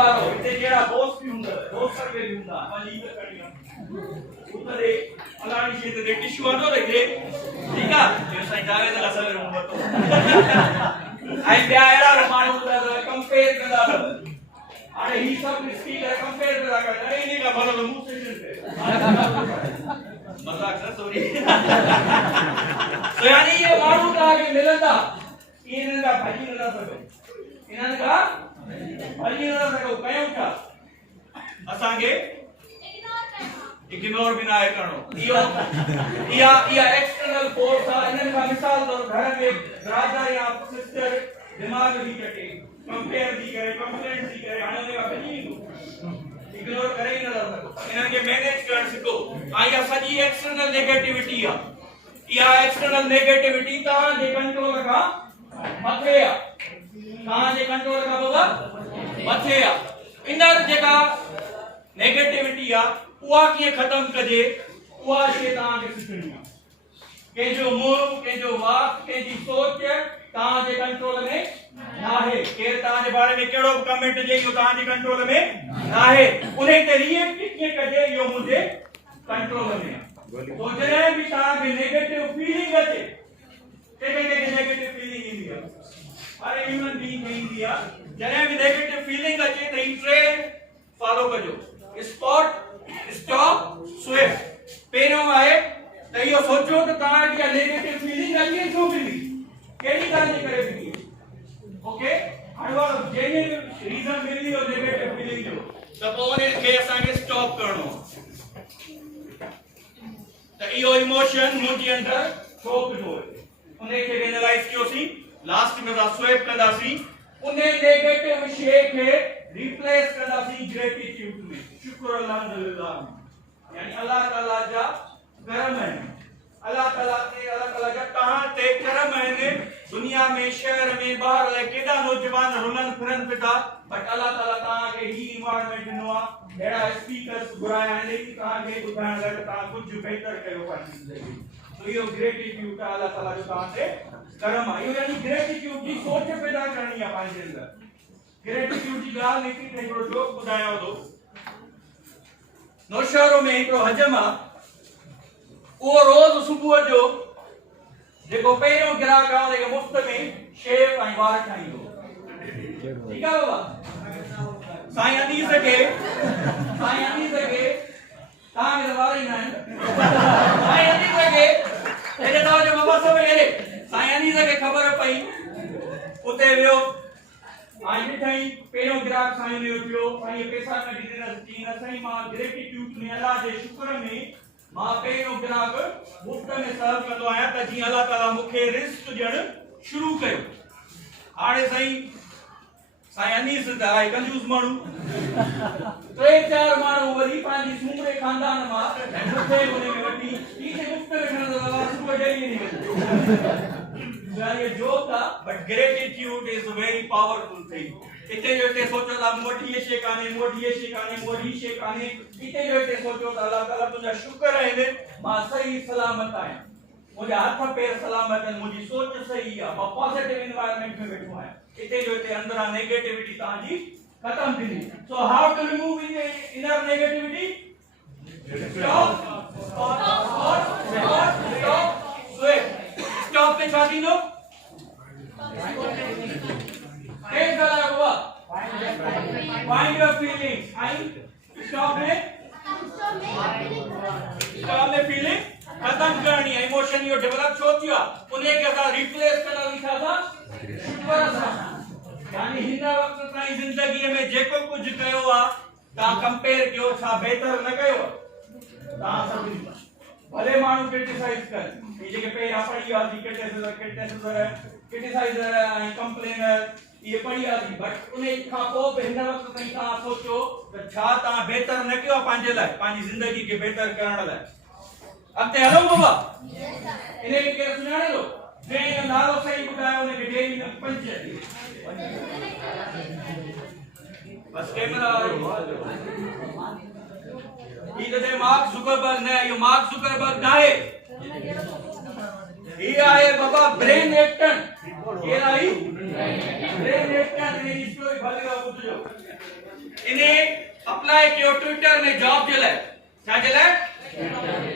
वारो इते जेड़ा बॉस भी हुंदा बॉस सर्वे भी हुंदा वाली इते करणी उतरे अलाणी शे ते टिश्यू आनो रखे ठीक है ये साईं जावेद ला सर्वे हुंदो तो आई ॿिया अहिड़ा माण्हू हूंदा कंपेयर कंदा अरे ही सब स्पीड कंपेयर कंदा अरे इन का भलो मूंह से मजाक न सॉरी तो यानी ये माण्हू का के मिलंदा इन का भाजी न सको इन्हनि का भाजी न सको कयूं छा असां के इग्नोर भी ना करो या एक्सटर्नल फोर्स आ इन्हनि का मिसाल तौर घर में राजा या सिस्टर दिमाग भी कटे कंपेयर भी करे कंप्लेंट भी करे हाणे उनका भाजी इग्नोर करे ही न सको इन्हनि के मैनेज कर सिखो या सजी एक्सटर्नल नेगेटिविटी आ या एक्सटर्नल नेगेटिविटी तहां जे कंट्रोल का मथे आ तहां जे कंट्रोल का बाबा मथे आ इनर जेका नेगेटिविटी आ उहा कीअं खत्म कजे उहा शे तहां के सिखणी आ के जो मुंह के जो वाक के जी सोच तहां जे कंट्रोल में नाहे केर तहां जे बारे में केड़ो कमेंट जे यो तहां जे कंट्रोल में नाहे उन्हें ते रिएक्ट कीअं कजे यो मुझे कंट्रोल में तो जॾहिं भी तहां के नेगेटिव फीलिंग अचे के नेगेटिव फीलिंग ईंदी आहे हर ह्यूमन बीइंग में ईंदी आहे जॾहिं भी नेगेटिव फीलिंग अचे त ही टे फॉलो कजो स्पॉट स्टॉप स्विफ्ट पहिरियों आहे त इहो सोचो त तहां जी नेगेटिव फीलिंग अचे छो मिली कहिड़ी ॻाल्हि जे करे मिली ओके हाणे वारो जेन्युइन रीज़न मिली हो नेगेटिव फीलिंग जो त पोइ उन खे असां खे स्टॉप करणो त इहो इमोशन मुंहिंजे अंदर छो पियो उन खे एनालाइज कयोसीं लास्ट में असां स्वेप कंदासीं उन नेगेटिव शे खे रिप्लेस कंदासीं ग्रेटिट्यूड में शुक्र अल्हम्दुलिल्लाह यानी अल्लाह ताला जा करम आहिनि अल्लाह ताला जा तहां ते करम आहिनि दुनिया में शहर में ॿाहिरि लाइ केॾा नौजवान रुलनि फिरनि पिया बट अल्लाह ताला तहां खे ही एनवायरनमेंट ॾिनो आहे अहिड़ा स्पीकर्स घुराया आहिनि कि तहां खे ॿुधाइण लाइ तहां कुझु बहितर कयो पंहिंजी ज़िंदगी तो इहो ग्रेटिट्यूड आहे अल्लाह ताला जो तहां ते करम आहे इहो यानी ग्रेटिट्यूड जी सोच पैदा करणी आहे पंहिंजे अंदर ग्रेटिट्यूड जी ॻाल्हि निकिरी त हिकिड़ो जोक ॿुधायांव थो नौशहरो में हिकिड़ो हजम आहे वो रोज सुबह जो जेको पहिरियों ग्राहक आहे उनखे मुफ्त में शेव ऐं वार ठाहींदो ठीक आहे बाबा साईं अनीस खे तव्हांखे वार ई न आहिनि साईं अनीस खे हेॾे तव्हांजो बाबा सभु हेॾे साईं अनीस खे ख़बर पई उते वियो आई ॾिठई पहिरियों ग्राहक साईं जो थियो साईं पैसा न ॾिनसि चई न साईं मां ग्रेटिट्यूड में अल्लाह जे शुक्र में मां पहिरियों ग्राहक मुफ्त में सर्व कंदो आहियां त जीअं अल्लाह ताला मूंखे रिस्क ॾियणु शुरू कयो हाणे साईं अनीस त आहे कंजूस माण्हू टे चार माण्हू वरी पंहिंजी सूमरे खानदान मां मूंखे उन में वठी टीचे मुफ्त में खणंदो अलाह सुबुह डेली नहीं ये जोक था but gratitude is a very powerful thing इते जो इते सोचो था मोटी शे काने इते जो इते सोचो था अल्लाह ताला तुझा शुक्र है मां सही सलामत आहियां मुझे हाथ पैर सलामत है मुझी सोच सही है मां पॉजिटिव एनवायरनमेंट में बैठो आहियां इते जो इते अंदरा नेगेटिविटी ताजी खत्म थी so how to remove inner negativity stop stop पे छा थींदो Take the love find your feelings and stop में feeling खत्म करनी है इमोशन यो डेवलप छो थियो उन्हें के साथ रिप्लेस करना लिखा था शुक्र सा यानी हिन वक्त ताई जिंदगी में जेको कुछ कयो आ ता कंपेयर कयो छा बेहतर न कयो ता सब भले मानू क्रिटिसाइज कर ये के पे आपड़ी आदि क्रिटिसाइजर एंड कंप्लेनर ये पढ़ी आदि बट उन्हें खा को हिन वक्त ताई ता सोचो त छा ता बेहतर न कयो पांजे लाइ पांजी जिंदगी के बेहतर करण लाइ अबते हलो बाबा इन्हें के सुनाने लो जे नालो सही बुधायो ने के डेली न पंच बस कैमरा ये मार्क जुकरबर्ग ने यो मार्क जुकरबर्ग नाहे ये आए बाबा ब्रेन एक्टन ये आई ब्रेन एक्टन ने स्टोरी भले बुझो इन्हें अप्लाई किया ट्विटर में जॉब जे लाइ छा जे लाइ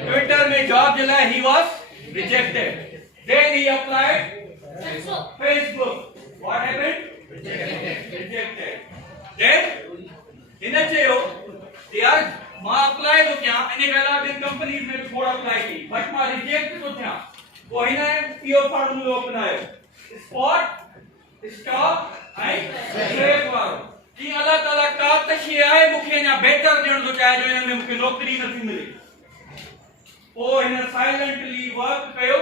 ट्विटर में जॉब जे लाइ he was rejected then he applied Facebook what happened rejected then इन चयो यार मां अप्लाई तो क्या इने गला बिन कंपनीज में थोड़ा अप्लाई की बट मां रिजेक्ट तो था वो हिन इहो फार्मूलो अपनायो स्पॉट स्टॉप एंड ट्रेक वारो कि अल्लाह ताला का तशी आहे मुखे ना बेहतर ॾियण थो चाहे जो हिन में मुखे नौकरी नथी मिले ओ हिन साइलेंटली वर्क कयो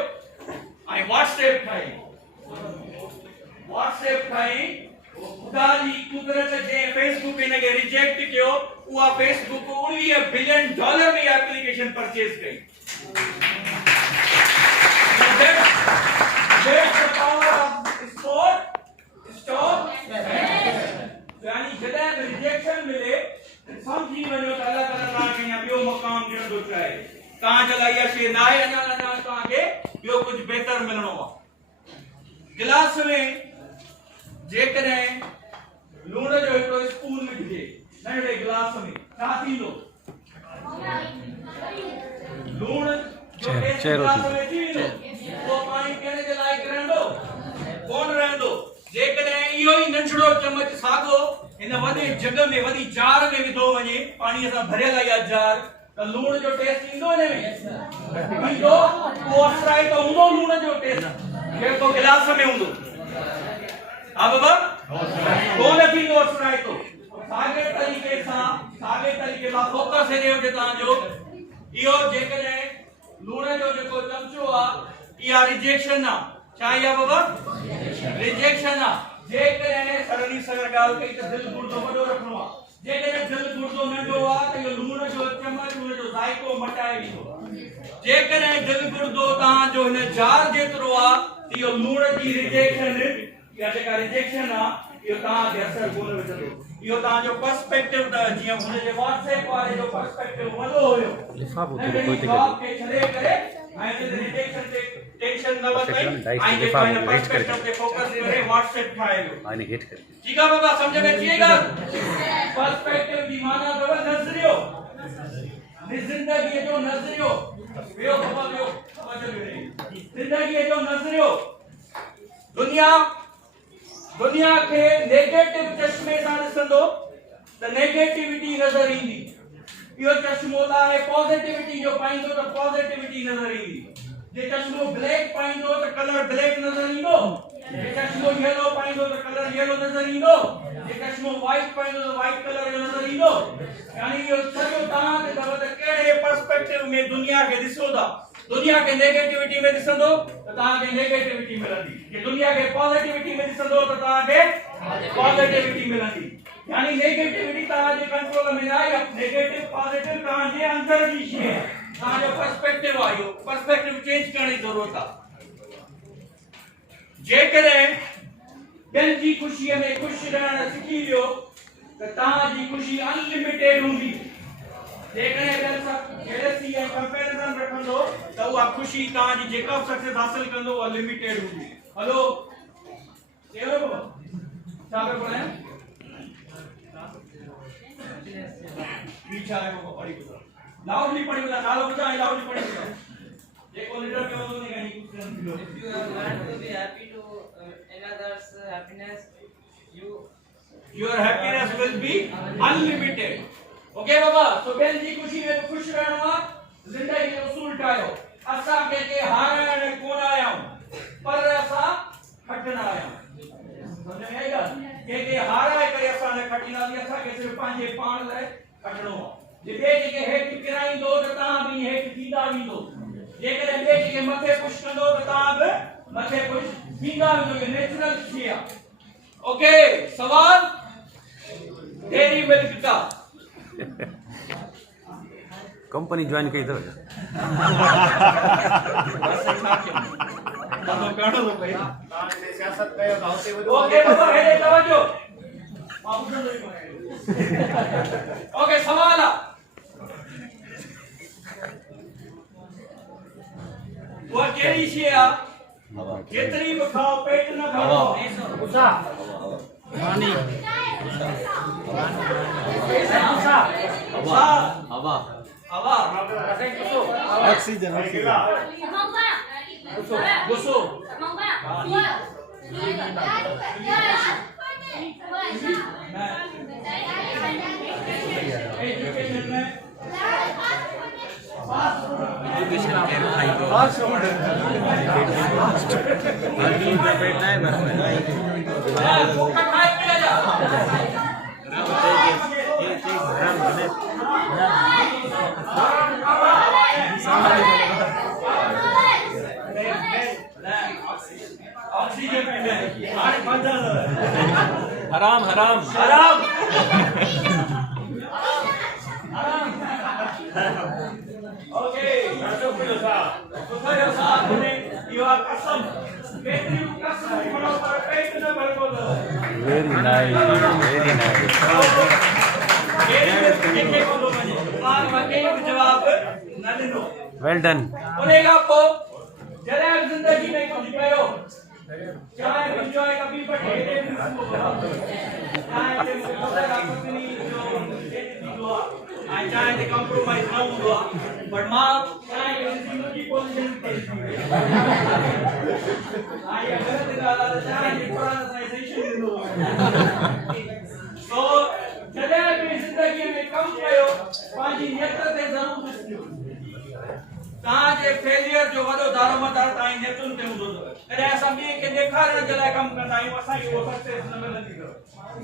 ऐं व्हाट्सएप ठाही खुदा जी कुदरत जे फेसबुक इन के रिजेक्ट कियो उहा फेसबुक $19 बिलियन में एप्लीकेशन परचेज कई that's the power of stop यानी जॾहिं बि रिजेक्शन मिले समझी वञो त अल्लाह ताला तव्हांखे या ॿियो मक़ाम ॾियण थो चाहे तव्हांजे लाइ इहा शइ न आहे अञा तव्हांखे ॿियो कुझु बहितर मिलणो आहे गिलास में जेकॾहिं लूण जो हिकिड़ो स्पून विझिजे नंढड़े गिलास में छा थींदो लूण जो गिलास में थी वेंदो उहो पाणी पीअण जे लाइक़ रहंदो कोन रहंदो जेकॾहिं इहो ई नंढड़ो चमच साॻो हिन वॾे जग में वॾी जार में विधो वञे पाणीअ सां भरियल आहे इहा जार त लूण जो टेस्ट ईंदो हिन में ईंदो उहो असराए त हूंदो लूण जो टेस्ट जेको गिलास में हूंदो हा बाबा कोन थींदो असराए तो साॻे तरीक़े सां फोकस हेॾे हुजे तव्हांजो इहो जेकॾहिं लूण जो जेको चमचो आहे इहा रिजेक्शन आहे छा इहा बाबा रिजेक्शन आहे जेकॾहिं सरणी सगर ॻाल्हि कई त दिलि गुर्दो वॾो रखणो आहे जेकॾहिं दिलि गुर्दो नंढो आहे त इहो लूण जो चमच लूण जो ज़ाइको मटाए वेंदो जेकॾहिं दिलि गुर्दो तव्हांजो हिन जार जेतिरो आहे त इहो लूण जी रिजेक्शन या जेका रिजेक्शन आहे इहो तव्हांखे असर कोन विझंदो इहो तव्हांजो पर्सपेक्टिव त जीअं हुनजे व्हाट्सएप वारे जो पर्सपेक्टिव वॾो हुयो जॉब खे छॾे करे ऐं रिजेक्शन ते टेंशन न वठे ऐं जेको हिन पर्सपेक्टिव ते फोकस करे व्हाट्सएप ठाहियो ठीकु आहे बाबा सम्झ में अची वई ॻाल्हि पर्सपेक्टिव जी माना अथव नज़रियो ज़िंदगीअ जो नज़रियो वियो बाबा वियो ज़िंदगीअ जो नज़रियो दुनिया के नेगेटिव चश्मे सां ॾिसंदो त नेगेटिविटी नज़र ईंदी इहो चश्मो आहे पॉजिटिविटी जो पाईंदो त पॉजिटिविटी नज़र ईंदी जे चश्मो ब्लैक पाईंदो त कलर ब्लैक नज़र ईंदो जे चश्मो येलो पाईंदो त कलर येलो नज़र ईंदो जे चश्मो व्हाइट पाईंदो त व्हाइट कलर जो नज़र ईंदो यानी इहो सॼो तव्हांखे अथव त कहिड़े पर्सपेक्टिव में दुनिया खे ॾिसो था दुनिया के नेगेटिविटी में ॾिसंदो त तव्हांखे नेगेटिविटी मिलंदी जे दुनिया के पॉजिटिविटी में ॾिसंदो त तव्हांखे पॉजिटिविटी मिलंदी यानी नेगेटिविटी तव्हांजे कंट्रोल में न आहे नेगेटिव पॉजिटिव तव्हांजे अंदर जी शइ आहे तव्हांजो पर्सपेक्टिव आहे इहो पर्सपेक्टिव चेंज करण जी ज़रूरत आहे जेकॾहिं ॿियनि जी ख़ुशीअ में ख़ुशि रहण सिखी वियो त तव्हांजी ख़ुशी अनलिमिटेड हूंदी जेकॾहिं ॿियनि सां जेलसी ऐं कंपैरिजन रखंदो त उहा ख़ुशी तव्हांजी जेका बि सक्सेस हासिल कंदो उहा लिमिटेड हूंदी हलो कहिड़ो छा पियो पढ़ायां पीछा है वो पढ़ी ॿुधायो लाउडली पढ़ी ॿुधायो नालो ॿुधायो लाउडली पढ़ी ॿुधायो जेको लीडर पियो हुन ने कहीं कुछ न मिलो if you want to be happy to another's happiness your happiness will be unlimited okay बाबा तो बेन जी खुशी में खुश रहना जिंदगी जो उसूल ठायो असा के हारण कोन आया पर असा खटन आया समझ में आई गा के हारा करे असा ने खटिना दी असा के सिर्फ पांजे पाण लाए खटनो जे बे के हेठ किराई दो त ता भी हेठ सीधा भी दो जे करे बे के मथे पुश कंदो त ता भी मथे पुश सीधा भी दो नेचुरल छिया ओके सवाल डेरी मिल्क का कंपनी ज्वाइन कई तो सियासत कयो गावते ओके बाबा हेडे तवज्जो ओके सवाल वो केड़ी शे आ केतरी भी खाओ पेट न भरो उसा पानी हवा हवा ऑक्सीजन गुस्सो एजुकेशन में एजुकेशन केयर खाई ऑक्सीजन हराम हराम हराम okay you are custom very nice well done जिंदगी में कुछ करो चाहे एंजॉय कभी पर चाहे ते compromise ना हुआ but मां चाहे जिंदगी पोजीशन आई अगर ते चाहे पुराना साइजेशन दो तो जॾहिं बि ज़िंदगी में कम कयो पंहिंजी नियत ते ज़रूर ॾिसिजो तव्हांजे फेलियर जो वॾो दारोमदार तव्हांजी नियतुनि ते हूंदो कॾहिं असां ॿिए खे ॾेखारण जे लाइ कमु कंदा आहियूं असांखे उहो सक्सेस न मिलंदी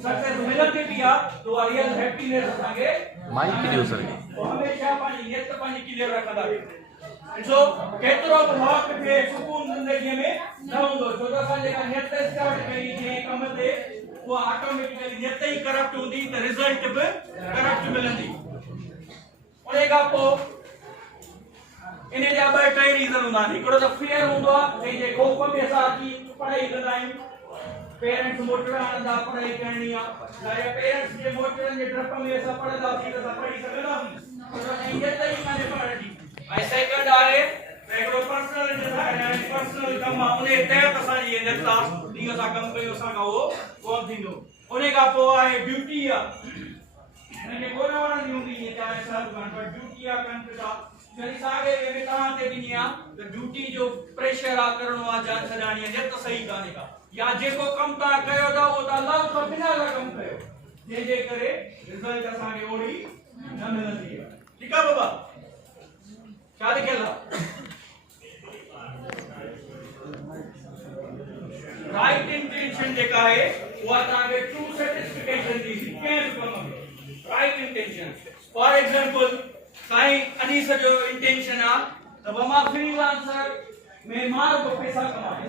सक्सेस मिलंदी बि आहे त उहा रियल हैप्पीनेस असांखे माइक ॾियो सर हमेशह पंहिंजी नियत पंहिंजी क्लियर रखंदा ॾिसो केतिरो बि वक़्तु थे सुकून ज़िंदगीअ में न हूंदो छो त असां जेका नियत स्टार्ट कई जंहिं कम ते उहा ऑटोमेटिकली नियत ई करप्ट हूंदी त रिज़ल्ट बि करप्ट मिलंदी उन खां पोइ इन जा ॿ टे रीज़न हूंदा आहिनि हिकिड़ो त फियर हूंदो आहे जंहिंजे ख़ौफ़ में असां अची पढ़ाई कंदा आहियूं पेरेंट्स मोटर आणंदा पढ़ाई करणी आहे या पेरेंट्स जे मोटरनि जे डप में असां पढ़ंदासीं त असां पढ़ी सघंदासीं नियत ई कान्हे पढ़ण जी ऐं सेकंड आहे हिकिड़ो पर्सनल कमु आहे उन तहत असांजी नियत आहे ॾींहुं असां कमु कयूं असांखां उहो कोन थींदो उन खां पोइ आहे ड्यूटी आहे हिनखे कोन वणंदी हूंदी चाहे सभु कनि पर ड्यूटी आहे कंप्लीट आहे जॾहिं साॻे वे में तव्हां ते ॾिनी आहे त ड्यूटी जो प्रेशर आहे करिणो आहे जान छॾाइणी आहे नियत सही कान्हे का या जेको कमु तव्हां कयो था उहो तव्हां लव खां बिना कमु कयो जंहिंजे करे रिज़ल्ट असांखे ओड़ी न मिलंदी आहे ठीकु आहे बाबा छा लिखियल आहे राइट इंटेंशन जेका आहे उहा तव्हांखे ट्रू सेटिस्फिकेशन ॾींदी कंहिं बि कम में right intention for example Sain Anees जो इंटेंशन आहे त मां फ्रीलांसर में मां पैसा कमाए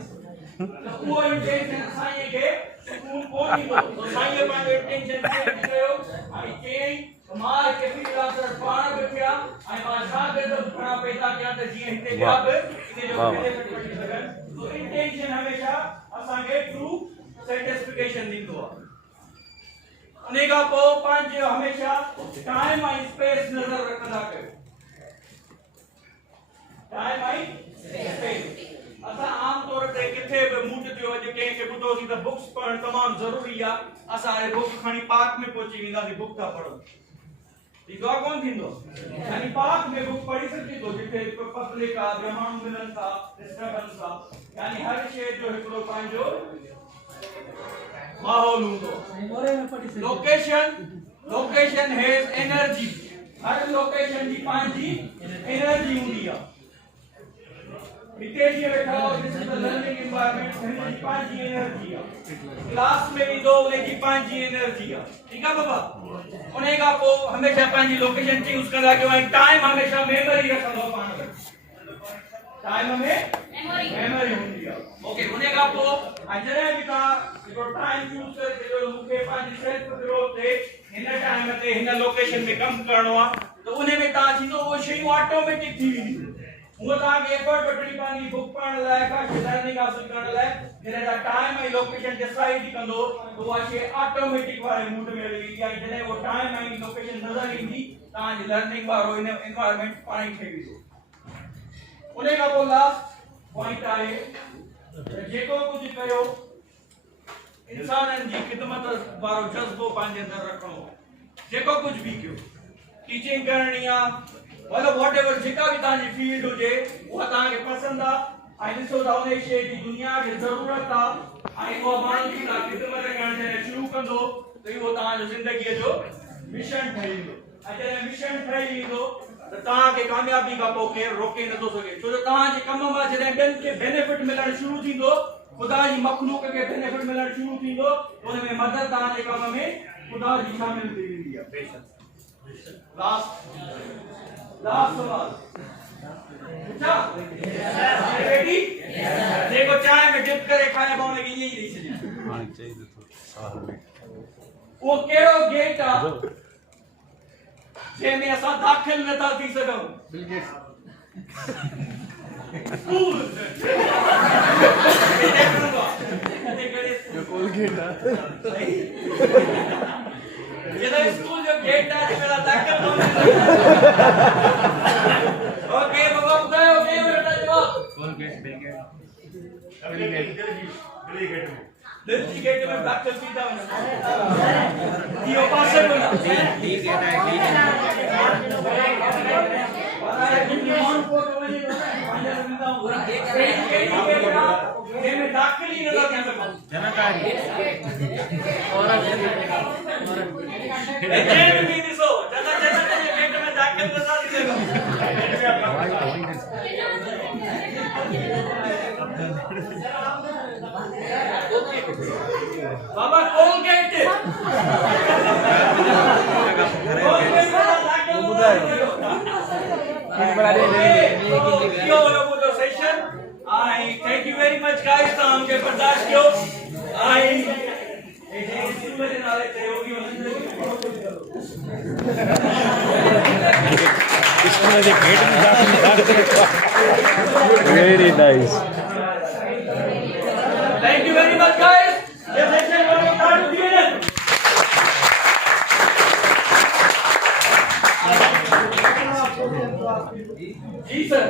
तो वो इंटेंशन साईं के सुकून कोन ईंदो तो साईं पंहिंजो इंटेंशन कयो ऐं चई मां के फ्रीलांसर पाण बि थिया ऐं मां शागिर्द घणा पैसा कया त जीअं हिते ॿिया बि इन जो बेनिफिट वठी सघनि तो इंटेंशन हमेशा असांखे ट्रू सेटिस्फिकेशन ॾींदो आहे उन खां पोइ पंहिंजो हमेशा टाइम ऐं स्पेस नज़र रखंदा कयो टाइम ऐं स्पेस असां आम तौर ते किथे बि मूड थियो अॼु कंहिंखे ॿुधोसीं त बुक्स पढ़णु तमामु ज़रूरी आहे असां हाणे बुक खणी पार्क में पहुची वेंदासीं बुक था पढ़ूं थींदो आहे कोन थींदो यानी पार्क में बुक पढ़ी सघे थो जिथे पब्लिक आहे ॿिया माण्हू मिलनि था डिस्टर्बेंस आहे यानी हर शइ जो हिकिड़ो पंहिंजो माहौल हूंदो लोकेशन हैज एनर्जी हर लोकेशन जी पंहिंजी एनर्जी हूंदी आहे हिते जीअं वेठा हो this is the learning environment हिनजी पंहिंजी एनर्जी आहे क्लास में ईंदो उनजी पंहिंजी एनर्जी आहे ठीकु आहे बाबा उन खां पोइ हमेशह पंहिंजी लोकेशन चूज़ कंदा कयो ऐं टाइम हमेशह मेमोरी रखंदो पाण वटि टाइम में मेमोरी हूंदी आहे ओके उन खां पोइ ऐं जॾहिं बि तव्हां हिकिड़ो टाइम चूज़ करे छॾियो मूंखे पंहिंजी सेल्फ ग्रोथ ते हिन टाइम ते हिन लोकेशन में कमु करिणो आहे त उन में तव्हां थींदो उहो शयूं ऑटोमेटिक थी वेंदियूं वो ताकि एफर्ट वठणी पवंदी बुक पढ़ण लाइ का लर्निंग हासिल करण लाइ जॾहिं तव्हां टाइम ऐं लोकेशन डिसाइड कंदो त उहा शइ ऑटोमेटिक वारे मूड में हली वेंदी आहे जॾहिं उहो टाइम ऐं लोकेशन नज़र ईंदी तव्हांजी लर्निंग वारो इन एनवायरनमेंट पाण ई ठही वेंदो उन खां पोइ लास्ट पॉइंट आहे जेको कुझु कयो इंसाननि जी ख़िदमत वारो जज़्बो पंहिंजे अंदरि रखणो जेको कुझु बि कयो टीचिंग करनी आ मतलब व्हाटएवर जेका भी ताजी फील्ड हुजे वो ताके पसंद आ आई ॾिसो था उन शइ जी दुनिया खे ज़रूरत आ आई को माण्हू जी का ख़िदमत करण शुरू कंदो त इहो तव्हांजो ज़िंदगीअ जो मिशन ठही वेंदो ऐं जॾहिं मिशन ठही वेंदो त तव्हांखे कामयाबी खां पोइ केरु रोके नथो सघे छो जो तव्हांजे कम मां जॾहिं ॿियनि खे बेनिफिट मिलणु शुरू थींदो खुदा जी मखलूक खे बेनिफिट मिलणु शुरू थींदो उन में मदद तव्हांजे कम में खुदा जी शामिल थी वेंदी आहे बेशक लास्ट सवाल पूछा रेडी देखो चाय में डिप करे खाने पाने की यही रीच है हाँ चाहिए तो साल में वो केड़ो गेट आ जे में असा दाखिल न था थी सघूं बिल गेट्स स्कूल जो कोलगेट है ये तो स्कूल जो गेट है मेरा दाखिल होने ओके बाबा बताओ ओके बेटा जवाब Colgate bill gate Delhi gate में दाखिल सीधा होना ये पासे होना डी गेट है डी में दाखिल ही नहीं कर सकता जनकारी और जेल में दिसो जगह जगह ये गेट में दाखिल बता दीजिएगा बाबा Colgate I thank you very much guys ताम के बर्दाश्त कियो I very nice thank you very much guys ये सेशन को स्टार्ट कीजिए जी सर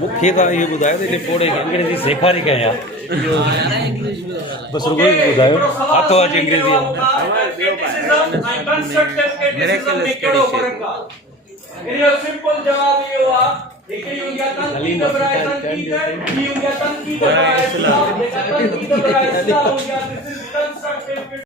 मूंखे त इहो ॿुधायो त हिते पोड़े खे अंग्रेजी सेखारी कयां बस रुगो ई ॿुधायो हथो अच अंग्रेजी सिंपल जवाब इहो आहे हिकिड़ी हूंदी आहे तनक़ीद बराए तनक़ीद ॿी हूंदी आहे तनक़ीद बराए इस्लाह जेका तनक़ीद बराए इस्लाह हूंदी आहे